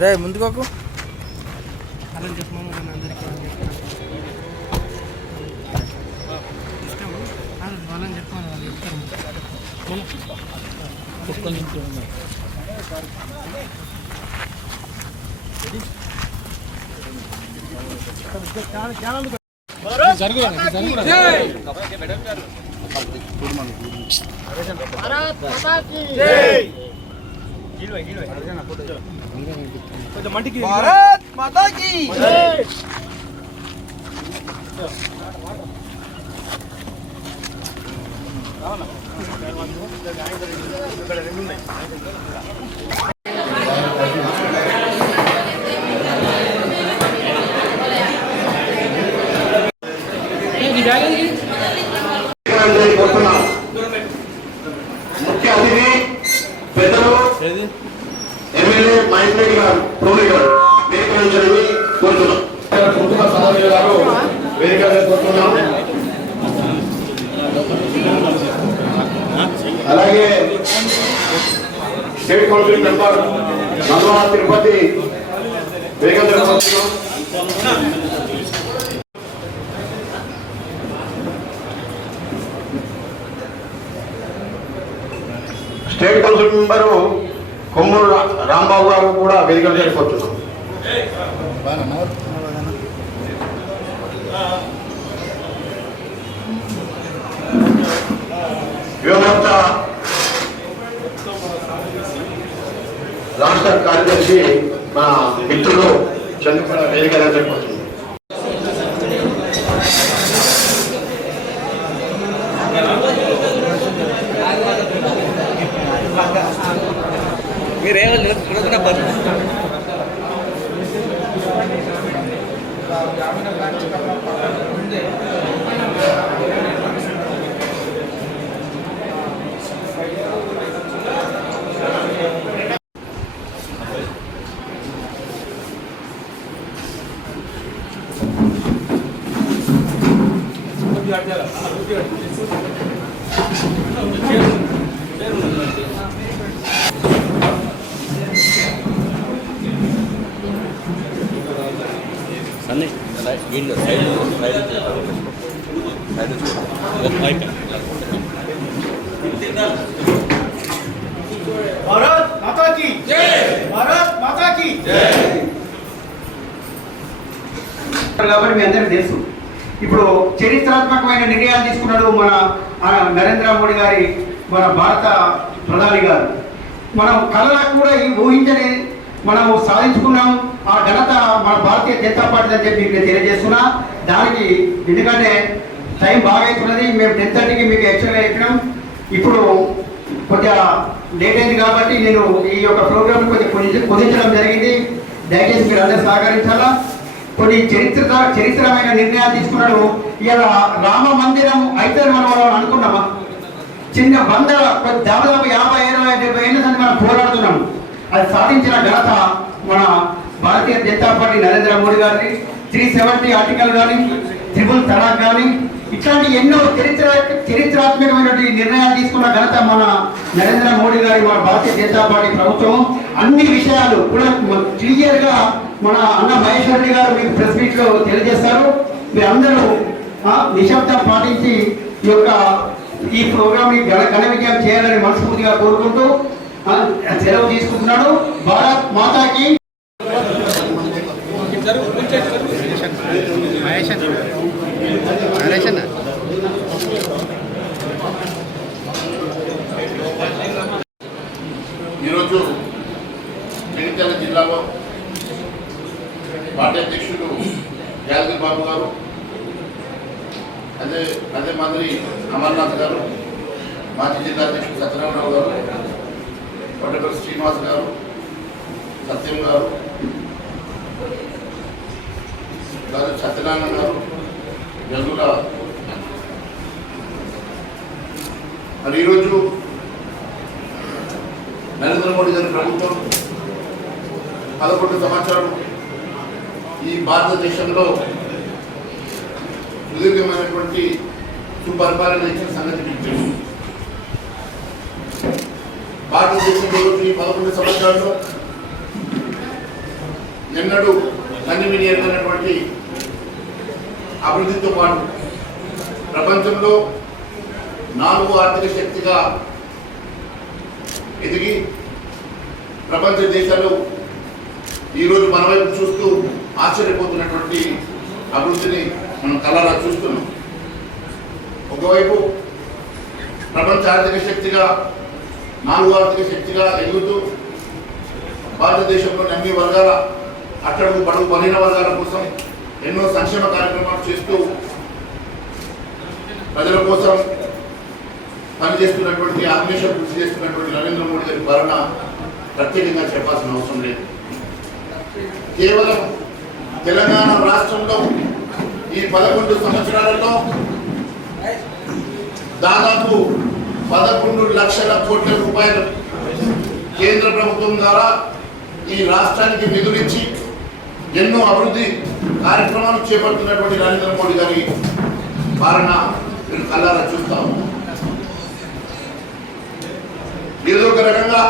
రే ముందుకోకు అలా చెప్పమని అందరికీ ఇష్టము వాళ్ళని చెప్పమని వాళ్ళు చెప్తారు భారత్ మాతా కీ ముఖ్య అతిథి పెద్దలు ఎమ్మెల్యే మైత్రి గారు ప్రోలి గారు వేదిక నుంచి కోరుతున్నాం. కుటుంబ సభ్యులు గారు వేదిక కోరుతున్నాం. అలాగే స్టేట్ కౌన్సిల్ మెంబర్ నందవా తిరుపతి వేదిక కోరుతున్నాం. State council member Kommuru Rambabu గారు కూడా వేదిక చేరుకుంటున్నాం. యువమోర్చా రాష్ట్ర కార్యదర్శి మన మిత్రులు చంద్రపడ వేదిక చేరుకుంటున్నాం. మీరేమో నిలబడుతున్నా పని అన్నీ వీళ్ళు భారత్ మాతా కీ జై, భారత్ మాతా కీ జై. కాబట్టి మీ అందరికీ తెలుసు ఇప్పుడు చరిత్రాత్మకమైన నిర్ణయాలు తీసుకున్నాడు మన నరేంద్ర మోడీ గారి మన భారత ప్రధాని గారు. మనం కళలకు కూడా ఊహించని మనం సాధించుకున్నాం. ఆ ఘనత మన భారతీయ జనతా పార్టీ అని చెప్పి మీకు తెలియజేస్తున్నా. దానికి ఎందుకంటే టైం బాగా అవుతున్నది. మేము 10:30కి మీకు యాక్చువల్గా చెప్పినాం. ఇప్పుడు కొద్దిగా లేట్ అయింది కాబట్టి నేను ఈ యొక్క ప్రోగ్రామ్ కొద్దిగా కుదించడం జరిగింది. దయచేసి మీరు అందరూ సహకరించాలా. కొన్ని చరిత్రమైన నిర్ణయాలు తీసుకున్నాడు. ఇలా రామ మందిరం అయితే మనం అనుకున్నామా? చిన్న దాదాపు 50, 60, 70 ఏళ్ళ నుంచి మనం పోరాడుతున్నాం. అది సాధించిన ఘనత మన భారతీయ జనతా పార్టీ నరేంద్ర మోడీ గారిని. 370 ఆర్టికల్ కానీ, ట్రిపుల్ తలాక్ కానీ, ఇట్లాంటి ఎన్నో చరిత్రాత్మకమైనటువంటి నిర్ణయాలు తీసుకున్న ఘనత మన నరేంద్ర మోడీ గారి మన భారతీయ జనతా పార్టీ ప్రభుత్వం. అన్ని విషయాలు కూడా క్లియర్గా మన అన్న మహేష్ రెడ్డి గారు మీకు ప్రెస్ మీట్ లో తెలియజేస్తారు. మీరు అందరూ నిశ్శబ్దం పాటించి ఈ ప్రోగ్రామ్ ని ఘన విజయం చేయాలని మనస్ఫూర్తిగా కోరుకుంటూ సెలవు తీసుకుంటున్నాడు. భారత్ మాతాకి ఈరోజు జగిత్యాల జిల్లాలో పార్టీ అధ్యక్షుడు యాదగిరి బాబు గారు, అదే మాదిరి అమర్నాథ్ గారు, మాజీ జిల్లా అధ్యక్షుడు సత్యనారాయణరావు గారు, పట్టకర్ శ్రీనివాస్ గారు, సత్యం గారు, సత్యనారాయణ గారు, జల్లుల. మరి ఈరోజు నరేంద్ర మోడీ గారి ప్రభుత్వం 11 సంవత్సరాలు ఈ భారతదేశంలో సుదీర్ఘమైనటువంటి సుపరిపాలన ఇచ్చిన సంగతి మీకు తెలుసు. భారతదేశంలో ఈ 11 సంవత్సరాల్లో ఎన్నడూ కనివిని ఎరగనటువంటి అభివృద్ధితో పాటు ప్రపంచంలో 4వ ఆర్థిక శక్తిగా ఎదిగి ప్రపంచ దేశాలు ఈరోజు మన వైపు చూస్తూ ఆశ్చర్యపోతున్నటువంటి అభివృద్ధిని మనం కళ్ళారా చూస్తున్నాం. ఒకవైపు ప్రపంచ ఆర్థిక శక్తిగా 4వ ఆర్థిక శక్తిగా ఎదుగుతూ భారతదేశంలోని అన్ని వర్గాల అట్టడుగు బడుగు బలహీన వర్గాల కోసం ఎన్నో సంక్షేమ కార్యక్రమాలు చేస్తూ ప్రజల కోసం పనిచేస్తున్నటువంటి ఆత్మీయ కృషి చేస్తున్నటువంటి నరేంద్ర మోడీ గారి పాలన ప్రత్యేకంగా చెప్పాల్సిన అవసరం లేదు. కేవలం తెలంగాణ రాష్ట్రంలో ఈ 11 సంవత్సరాలలో దాదాపు 11 లక్షల కోట్ల రూపాయలు కేంద్ర ప్రభుత్వం ద్వారా ఈ రాష్ట్రానికి నిధులిచ్చి ఎన్నో అభివృద్ధి కార్యక్రమాలు చేపడుతున్నటువంటి నరేంద్ర మోడీ గారి పాలన మీరు కళ్ళారా చూస్తా ఉన్నాం. ఏదో ఒక రకంగా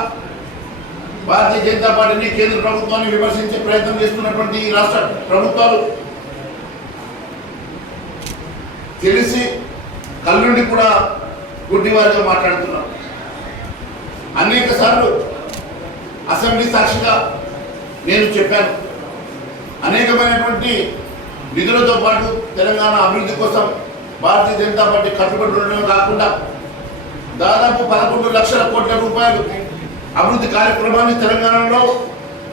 భారతీయ జనతా పార్టీని కేంద్ర ప్రభుత్వాన్ని విమర్శించే ప్రయత్నం చేస్తున్నటువంటి ఈ రాష్ట్ర ప్రభుత్వాలు తెలిసి కళ్ళుండి కూడా గుడ్డివారిగా మాట్లాడుతున్నారు. అనేక సార్లు అసెంబ్లీ సాక్షిగా నేను చెప్పాను, అనేకమైనటువంటి నిధులతో పాటు తెలంగాణ అభివృద్ధి కోసం భారతీయ జనతా పార్టీ కట్టుబడి ఉండడం కాకుండా దాదాపు 11 లక్షల కోట్ల రూపాయలు అభివృద్ధి కార్యక్రమాన్ని తెలంగాణలో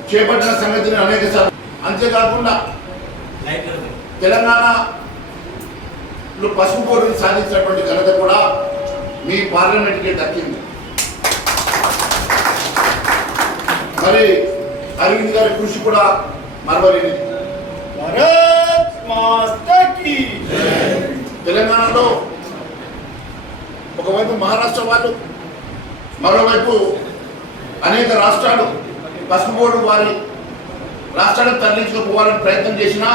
చేపట్టిన సంగతిని అనేక సార్లు. అంతేకాకుండా తెలంగాణలో పసుపు బోర్డును సాధించినటువంటి ఘనత కూడా మీ పార్లమెంట్కే దక్కింది. మరి అరవింద్ గారి కృషి కూడా మరవలేనిది. తెలంగాణలో ఒకవైపు మహారాష్ట్ర వాళ్ళు, మరోవైపు అనేక రాష్ట్రాలు పసుపు బోర్డు వారి రాష్ట్రాలకు తరలించుకుపోవాలని ప్రయత్నం చేసినా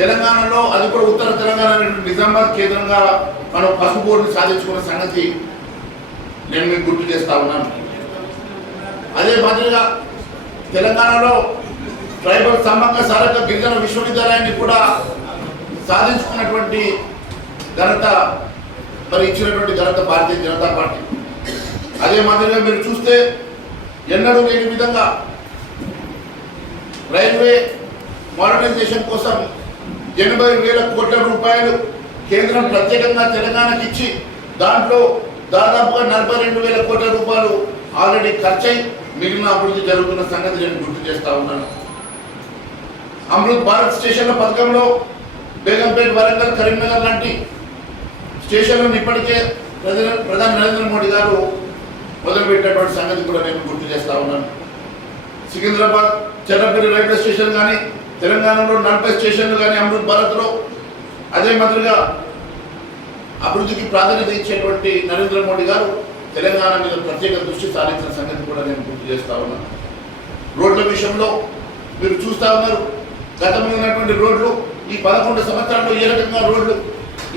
తెలంగాణలో, అది కూడా ఉత్తర తెలంగాణ నిజామాబాద్ కేంద్రంగా మనం పసుపు బోర్డును సాధించుకున్న సంగతి నేను మీకు గుర్తు చేస్తా ఉన్నాను. అదే మాదిరిగా తెలంగాణలో ట్రైబల్ సమ్మక్క సారక్క గిరిజన విశ్వవిద్యాలయాన్ని కూడా సాధించుకున్నటువంటి ఘనత మరి ఇచ్చినటువంటి ఘనత భారతీయ జనతా పార్టీ. అదే మాదిరిగా మీరు చూస్తే ఎన్నడూ లేని విధంగా రైల్వే మోడర్నైజేషన్ కోసం 80,000 కోట్ల రూపాయలు కేంద్రం ప్రత్యేకంగా తెలంగాణకి ఇచ్చి దాంట్లో దాదాపుగా 42,000 కోట్ల రూపాయలు ఆల్రెడీ ఖర్చై మిగిలిన అభివృద్ధి జరుగుతున్న సంగతి నేను గుర్తు చేస్తా ఉన్నాను. అమృత్ భారత్ స్టేషన్ల పథకంలో బేగంపేట్, వరంగల్, కరీంనగర్ లాంటి స్టేషన్లను ఇప్పటికే ప్రధాని నరేంద్ర మోడీ గారు మొదలుపెట్టినటువంటి సంగతి కూడా నేను గుర్తు చేస్తా ఉన్నాను. సికింద్రాబాద్ చెర్రపల్లి రైల్వే స్టేషన్ కానీ, తెలంగాణలో 40 స్టేషన్లు కానీ అమృత్ భారత్లో, అదే మాదిరిగా అభివృద్ధికి ప్రాధాన్యత ఇచ్చేటువంటి నరేంద్ర మోడీ గారు తెలంగాణ మీద ప్రత్యేక దృష్టి సారించిన సంగతి కూడా నేను గుర్తు చేస్తా ఉన్నాను. రోడ్ల విషయంలో మీరు చూస్తా ఉన్నారు, గతంలో ఉన్నటువంటి రోడ్లు ఈ 11 సంవత్సరాల్లో ఏ రకంగా రోడ్లు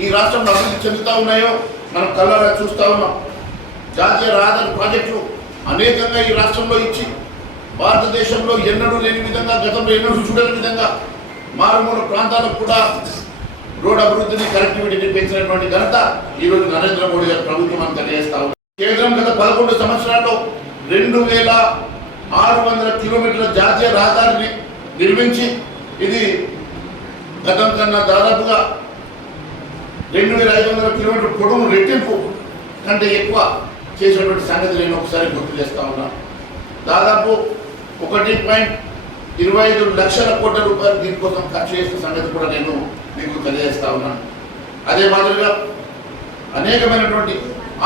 ఈ రాష్ట్రంలో అభివృద్ధి చెందుతా ఉన్నాయో మనం కళ్ళారా చూస్తా ఉన్నాం. జాతీయ రహదారి ప్రాజెక్టులు అనేకంగా ఈ రాష్ట్రంలో ఇచ్చి భారతదేశంలో ఎన్నడూ లేని విధంగా, గతంలో ఎన్నడూ చూడని విధంగా మారుమూల ప్రాంతాలకు కూడా రోడ్ అభివృద్ధిని, కనెక్టివిటీని పెంచినటువంటి ఘనత ఈరోజు నరేంద్ర మోడీ గారి ప్రభుత్వం అని తెలియజేస్తా ఉంది. కేంద్రం గత 11 సంవత్సరాల్లో 2,600 కిలోమీటర్ల జాతీయ రహదారిని నిర్మించి ఇది గతం కన్నా దాదాపుగా 2,500 కిలోమీటర్ పొడవు రెట్టింపు కంటే ఎక్కువ చేసినటువంటి సంగతి నేను ఒకసారి గుర్తు చేస్తా ఉన్నాను. దాదాపు 1.25 లక్షల కోట్ల రూపాయలు దీనికోసం ఖర్చు చేసిన సంగతి కూడా నేను మీకు తెలియజేస్తా ఉన్నాను. అదే మాదిరిగా అనేకమైనటువంటి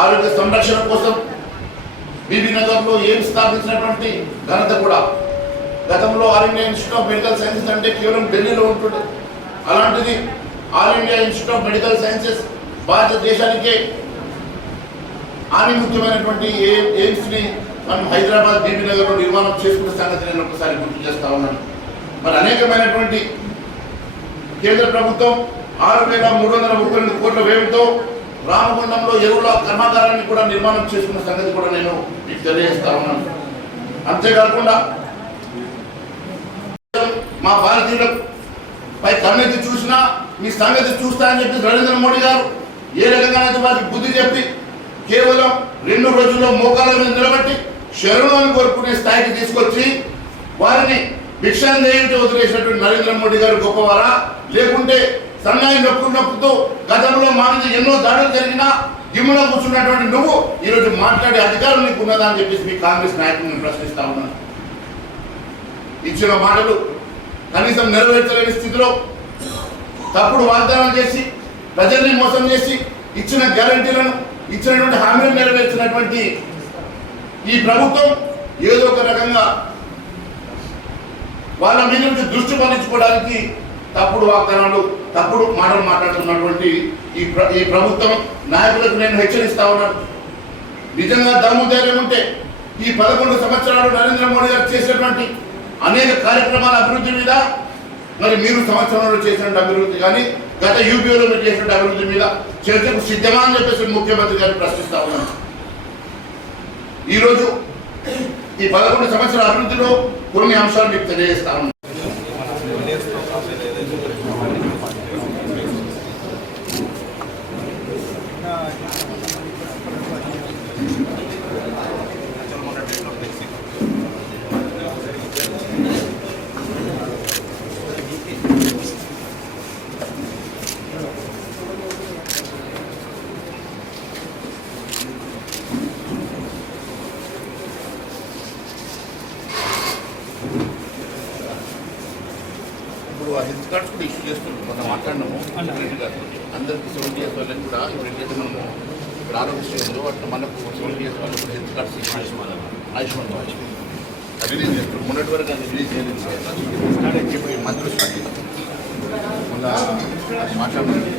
ఆరోగ్య సంరక్షణ కోసం బీబీ నగర్లో ఎయిమ్స్ స్థాపించినటువంటి ఘనత కూడా, గతంలో All India Institute of Medical Sciences అంటే కేవలం ఢిల్లీలో ఉంటుంది. అలాంటిది All India Institute of Medical Sciences భారతదేశానికే ఆనిముఖ్యమైనటువంటి ఎయిమ్స్ని మనం హైదరాబాద్ బీబీ నగర్లో నిర్మాణం చేసుకున్న సంగతి నేను ఒకసారి గుర్తు చేస్తా ఉన్నాను. మరి అనేకమైనటువంటి కేంద్ర ప్రభుత్వం 6,332 కోట్ల వ్యయంతో రామగుండంలో ఎరువుల కర్మాగారాన్ని కూడా నిర్మాణం చేసుకున్న సంగతి కూడా నేను మీకు తెలియజేస్తా ఉన్నాను. అంతేకాకుండా మా భారతీయులకు పై కన్నెత్తి చూసినా మీ సంగతి చూస్తా అని చెప్పి నరేంద్ర మోడీ గారు ఏ రకంగానైతే వారికి బుద్ధి చెప్పి కేవలం 2 రోజుల్లో మోకాళ్ళ మీద నిలబెట్టి శరణాన్ని కోరుకునే స్థాయికి తీసుకొచ్చి వారిని భిక్షాందేయుంటే వదిలేసినటువంటి నరేంద్ర మోడీ గారు గొప్పవారా, లేకుంటే సన్నాయి నొప్పుతూ గతంలో మా మీద ఎన్నో దాడులు జరిగినా దిమ్ములో కూర్చున్నటువంటి నువ్వు ఈరోజు మాట్లాడే అధికారం నీకు ఉన్నదా అని చెప్పేసి మీ కాంగ్రెస్ నాయకులను ప్రశ్నిస్తా ఉన్నాను. ఇచ్చిన మాటలు కనీసం నెరవేర్చలేని స్థితిలో తప్పుడు వాగ్దానాలు చేసి ప్రజల్ని మోసం చేసి ఇచ్చిన గ్యారంటీలను ఇచ్చినటువంటి హామీలు నెరవేర్చినటువంటి ఈ ప్రభుత్వం ఏదో ఒక రకంగా వాళ్ళ మీద నుంచి దృష్టి మళ్లించుకోవడానికి తప్పుడు వాగ్దానాలు తప్పుడు మాటలు మాట్లాడుతున్నటువంటి ఈ ప్రభుత్వం నాయకులకు నేను హెచ్చరిస్తా ఉన్నాను. నిజంగా దమ్ము ధైర్యం ఉంటే ఈ 11 సంవత్సరాలు నరేంద్ర మోడీ గారు చేసినటువంటి అనేక కార్యక్రమాల అభివృద్ధి మీద మరి మీరు సంవత్సరంలో చేసినటువంటి అభివృద్ధి కానీ గత యూపీలో మీరు చేసినటువంటి అభివృద్ధి మీద చర్చకు సిద్ధమా అని చెప్పేసి ముఖ్యమంత్రి గారిని ప్రశ్నిస్తా ఉన్నాను. ఈరోజు ఈ 11 సంవత్సరాల అభివృద్ధిలో కొన్ని అంశాలు మీకు తెలియజేస్తా ఉన్నాను. హెల్త్ కార్డ్స్ కూడా ఇష్యూ చేస్తున్నాం. మనం మాట్లాడినాము అందరికీ 70 years వాళ్ళకి కూడా ఇప్పుడు మనము ఇక్కడ ఆరోగ్యశ్రీ ఉందో అట్లా మనకు 70 years వాళ్ళకి కూడా హెల్త్ కార్డ్స్ ఆయుష్మాన్ అది రిలీజ్ చేస్తారు. మొన్నటి వరకు అది రిలీజ్ చేయలేదు. ఇప్పుడు మంత్రులు స్టార్ట్ చేస్తారు. మళ్ళీ అది మాట్లాడుతున్నారు.